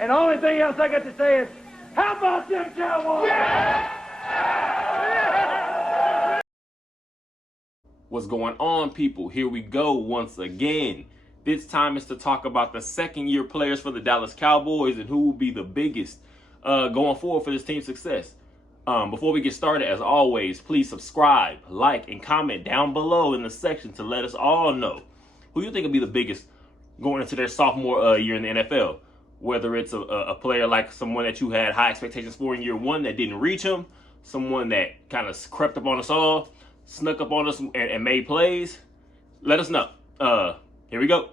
And the only thing else I got to say is, how about them Cowboys? Yeah! What's going on, people? Here we go once again. This time is to talk about the second-year players for the Dallas Cowboys and who will be the biggest going forward for this team's success. Before we get started, as always, please subscribe, like, and comment down below in the section to let us all know who you think will be the biggest going into their sophomore year in the NFL. Whether it's a player like someone that you had high expectations for in year one that didn't reach them, someone that kind of crept up on us all, snuck up on us and made plays, let us know. Here we go.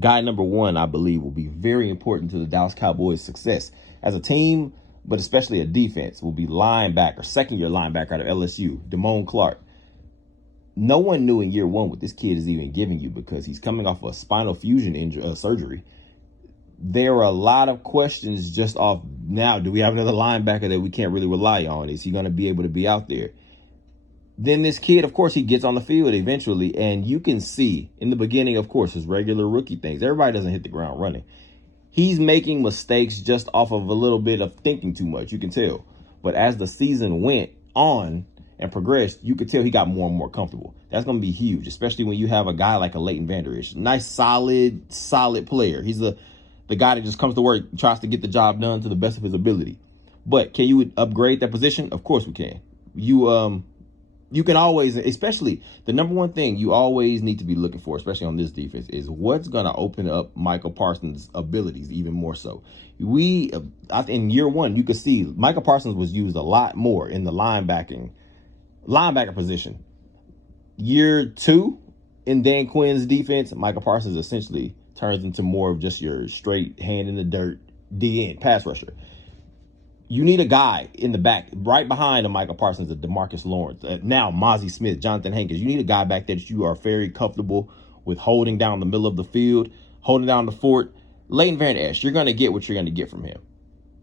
Guy number one, I believe, will be very important to the Dallas Cowboys' success as a team, but especially a defense, will be linebacker, second-year linebacker out of LSU, Damone Clark. No one knew in year one what this kid is even giving you because he's coming off a spinal fusion surgery. There are a lot of questions just off now. Do we have another linebacker that we can't really rely on? Is he going to be able to be out there? Then this kid, of course, he gets on the field eventually, and you can see in the beginning, of course, his regular rookie things. Everybody doesn't hit the ground running. He's making mistakes just off of a little bit of thinking too much, you can tell. But as the season went on and progressed, you could tell he got more and more comfortable. That's going to be huge, especially when you have a guy like a Leighton Vander Esch. Nice, solid player. He's the guy that just comes to work, tries to get the job done to the best of his ability. But can you upgrade that position? Of course we can. You can always, especially the number one thing you always need to be looking for, especially on this defense, is what's going to open up Micah Parsons' abilities even more so. In year one, you could see Micah Parsons was used a lot more in the linebacker position. Year two, in Dan Quinn's defense, Micah Parsons essentially turns into more of just your straight hand in the dirt DN pass rusher. You need a guy in the back, right behind Micah Parsons, DeMarcus Lawrence, now Mozzie Smith, Jonathan Hankins. You need a guy back there that you are very comfortable with holding down the middle of the field, holding down the fort. Leighton Vander Esch, you're going to get what you're going to get from him.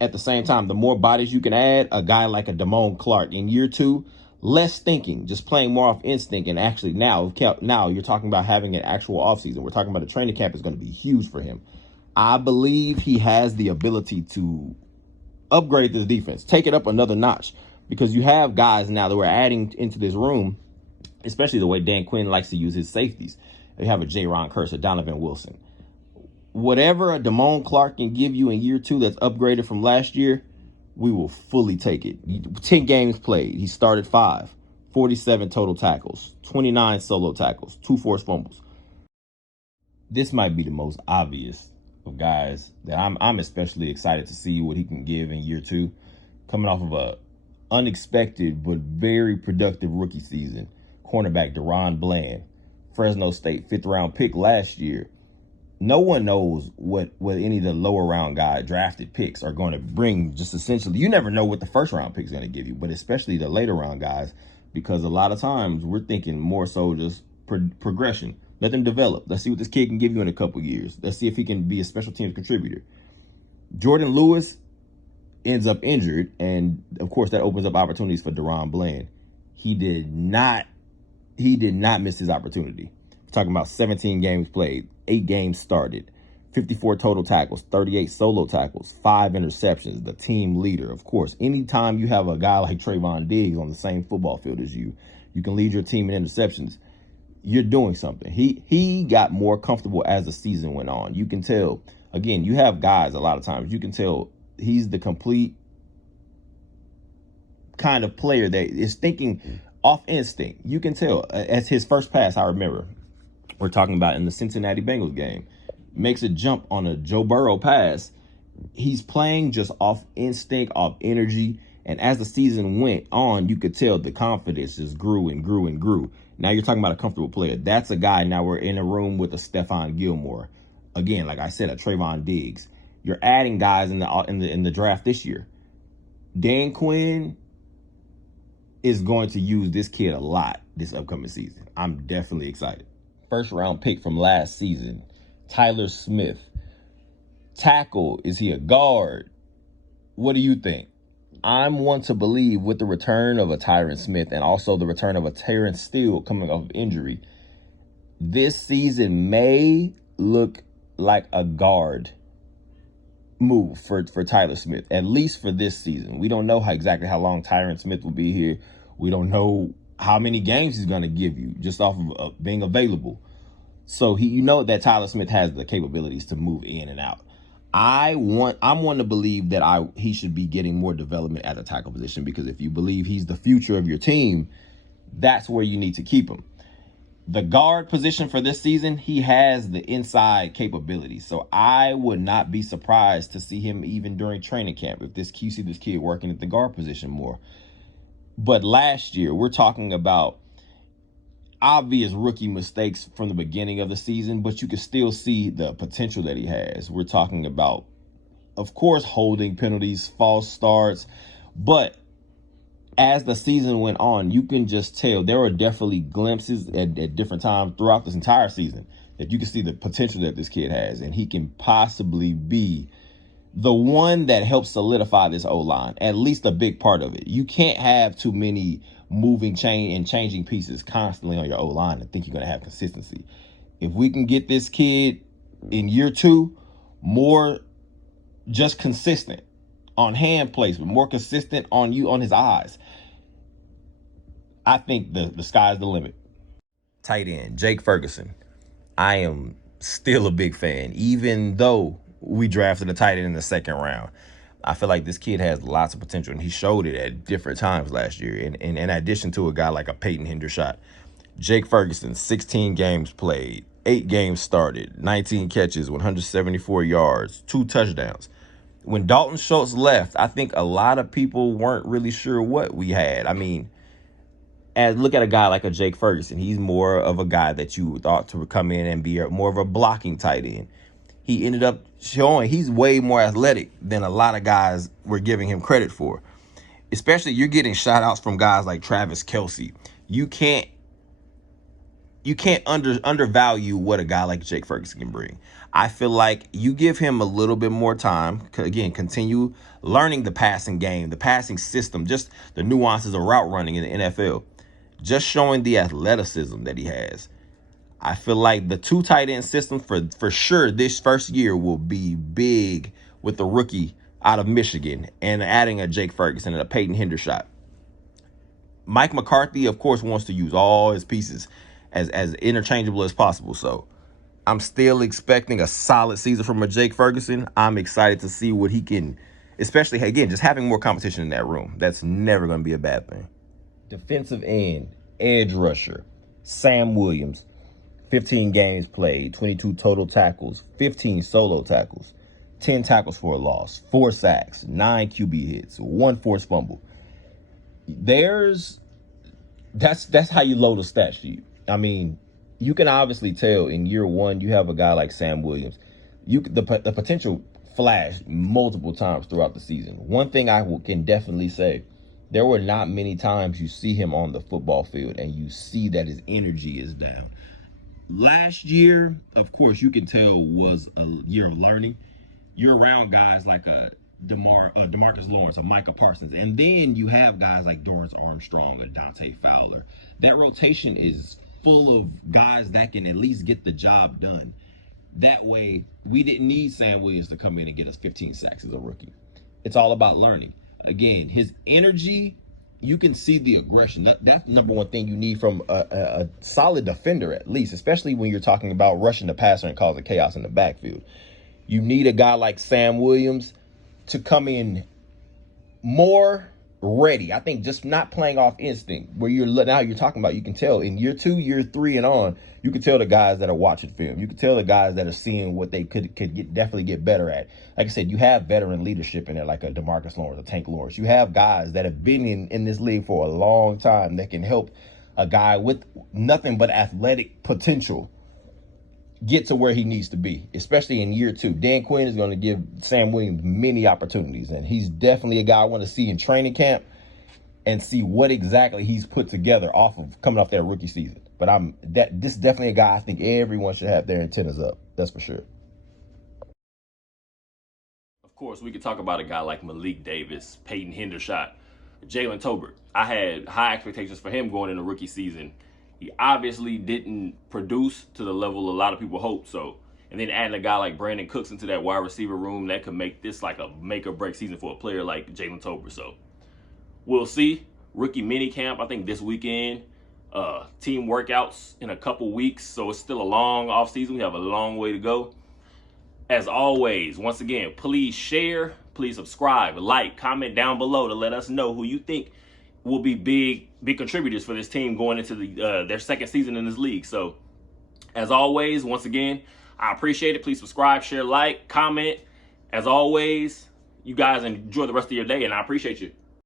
At the same time, the more bodies you can add, a guy like a Damone Clark in year two, less thinking, just playing more off instinct. And actually now you're talking about having an actual offseason. We're talking about a training camp is going to be huge for him. I believe he has the ability to upgrade this defense, take it up another notch, because you have guys now that we're adding into this room, especially the way Dan Quinn likes to use his safeties. You have a J-Ron Curse, a Donovan Wilson. Whatever a Damone Clark can give you in year two that's upgraded from last year, we will fully take it. 10 games played. He started 5, 47 total tackles, 29 solo tackles, 2 forced fumbles. This might be the most obvious of guys that I'm especially excited to see what he can give in year two, coming off of a unexpected but very productive rookie season. Cornerback Deron Bland, Fresno State 5th round pick last year. No one knows what any of the lower round guy drafted picks are going to bring. Just essentially, you never know what the first round pick is going to give you, but especially the later round guys, because a lot of times we're thinking more so just progression. Let them develop. Let's see what this kid can give you in a couple years. Let's see if he can be a special teams contributor. Jordan Lewis ends up injured, and of course that opens up opportunities for Deron Bland. He did not miss his opportunity. We're talking about 17 games played, 8 games started, 54 total tackles, 38 solo tackles, 5 interceptions, the team leader. Of course, anytime you have a guy like Trayvon Diggs on the same football field as you can lead your team in interceptions. You're doing something. He got more comfortable as the season went on. You can tell, again, you have guys a lot of times, you can tell he's the complete kind of player that is thinking off instinct. You can tell as his first pass, I remember, we're talking about in the Cincinnati Bengals game, makes a jump on a Joe Burrow pass. He's playing just off instinct, off energy. And as the season went on, you could tell the confidence just grew and grew and grew. Now you're talking about a comfortable player. That's a guy. Now we're in a room with a Stephon Gilmore. Again, like I said, a Trayvon Diggs. You're adding guys in the draft this year. Dan Quinn is going to use this kid a lot this upcoming season. I'm definitely excited. First round pick from last season, Tyler Smith. Tackle, is he a guard? What do you think? I'm one to believe with the return of a Tyron Smith and also the return of a Terrence Steele coming off of injury, this season may look like a guard move for Tyler Smith, at least for this season. We don't know exactly how long Tyron Smith will be here. We don't know how many games he's going to give you just off of being available. So you know that Tyler Smith has the capabilities to move in and out. I'm one to believe that he should be getting more development at the tackle position, because if you believe he's the future of your team, that's where you need to keep him. The guard position for this season, he has the inside capabilities. So I would not be surprised to see him even during training camp if you see this kid working at the guard position more. But last year, we're talking about obvious rookie mistakes from the beginning of the season, but you can still see the potential that he has. We're talking about, of course, holding penalties, false starts, but as the season went on, you can just tell there were definitely glimpses at different times throughout this entire season that you can see the potential that this kid has, and he can possibly be the one that helps solidify this O-line, at least a big part of it. You can't have too many moving changing pieces constantly on your O-line and think you're going to have consistency. If we can get this kid in year 2 more just consistent on hand placement, more consistent on his eyes, I think the sky's the limit. Tight end, Jake Ferguson. I am still a big fan, even though we drafted a tight end in the 2nd round. I feel like this kid has lots of potential, and he showed it at different times last year. And in addition to a guy like a Peyton Hendershot, Jake Ferguson, 16 games played, 8 games started, 19 catches, 174 yards, 2 touchdowns. When Dalton Schultz left, I think a lot of people weren't really sure what we had. I mean, look at a guy like a Jake Ferguson. He's more of a guy that you thought to come in and be more of a blocking tight end. He ended up showing he's way more athletic than a lot of guys were giving him credit for. Especially, you're getting shout outs from guys like Travis Kelce. You can't undervalue what a guy like Jake Ferguson can bring. I feel like you give him a little bit more time, again, continue learning the passing game, the passing system, just the nuances of route running in the NFL, just showing the athleticism that he has. I feel like the 2 tight end system for sure this first year will be big with the rookie out of Michigan and adding a Jake Ferguson and a Peyton Hendershot. Mike McCarthy, of course, wants to use all his pieces as interchangeable as possible. So I'm still expecting a solid season from a Jake Ferguson. I'm excited to see what he can, especially, again, just having more competition in that room. That's never going to be a bad thing. Defensive end, edge rusher, Sam Williams. 15 games played, 22 total tackles, 15 solo tackles, 10 tackles for a loss, 4 sacks, 9 QB hits, 1 forced fumble. That's how you load a stat sheet. I mean, you can obviously tell in year 1 you have a guy like Sam Williams. The potential flashed multiple times throughout the season. One thing I can definitely say, there were not many times you see him on the football field and you see that his energy is down. Last year, of course, you can tell was a year of learning. You're around guys like DeMarcus Lawrence, or Micah Parsons, and then you have guys like Dorrance Armstrong or Dante Fowler. That rotation is full of guys that can at least get the job done. That way, we didn't need Sam Williams to come in and get us 15 sacks as a rookie. It's all about learning. Again, his energy, you can see the aggression. That's the number one thing you need from a solid defender, at least, especially when you're talking about rushing the passer and causing chaos in the backfield. You need a guy like Sam Williams to come in more ready. I think just not playing off instinct, where now you're talking about, you can tell in year 2, year 3 and on, you can tell the guys that are watching film. You can tell the guys that are seeing what they could definitely get better at. Like I said, you have veteran leadership in there, like a DeMarcus Lawrence, a Tank Lawrence. You have guys that have been in this league for a long time that can help a guy with nothing but athletic potential get to where he needs to be, especially in year 2. Dan Quinn is going to give Sam Williams many opportunities, and he's definitely a guy I want to see in training camp and see what exactly he's put together coming off that rookie season. But this is definitely a guy I think everyone should have their antennas up. That's for sure. Of course, we could talk about a guy like Malik Davis, Peyton Hendershot, Jalen Tolbert. I had high expectations for him going into rookie season. He obviously didn't produce to the level a lot of people hoped, so And then adding a guy like Brandon Cooks into that wide receiver room, that could make this like a make or break season for a player like Jalen Tolbert. So we'll see. Rookie mini camp, I think this weekend. Team workouts in a couple weeks. So it's still a long offseason. We have a long way to go. As always, once again, please share, please subscribe, like, comment down below to let us know who you think will be big contributors for this team going into their second season in this league. So as always, once again, I appreciate it. Please subscribe, share, like, comment. As always, you guys enjoy the rest of your day, and I appreciate you.